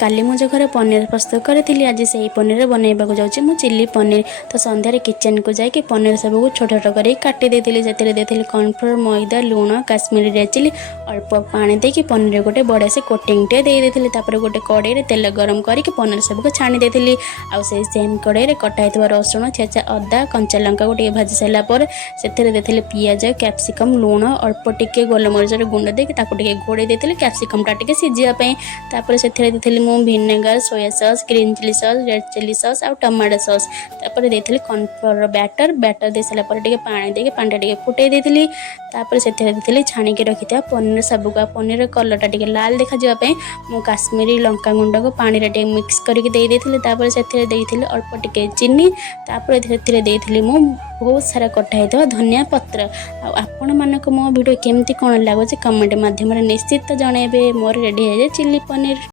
काली मु जो घर पनीर प्रस्तुत करी आज से ही पनीर बनवाक जाऊँगी मु चिली पनीर। तो संध्यारे किचन को जाकि पनीर सबको छोट छोट कर काटी देती से कॉर्नफ्लोर मैदा लुण काश्मीरी रेड चिली अल्प पानी देकी पनीर गोटे बढ़िया से कोटिंग टे देती गोटे कड़े तेल गरम करके पनीर सबको छाणी देती आउ से सेम कड़े कटाई रसुण छेचा अदा कंचा लंका को भाजी सारापर से देती पियाज कैप्सिकम लुण अल्प टिके गोलमरीच गुंड देकी घोड़े देती कैप्सिकम टा टे सीझापी से देती vinegar soya sauce green chilli sauce red chilli sauce और टमाटो सॉस तापर देती कॉर्नफ्लोर बैटर दे सारा पानी देके पानी टे फुटे देती से देती छाणिकी रखी पनीर सबको पनीर कलर टा लाल देखापी मु काश्मीरी लंका गुंड को पानी टे मिक्स करके देती अल्प टिके चीनी देती मु बहुत सारा कटा धनिया पत्र आपण मानक मो वीडियो केमती कौन लगुच कमेंट माध्यम निश्चित जनइबे मोर रेडी है चिली पनीर।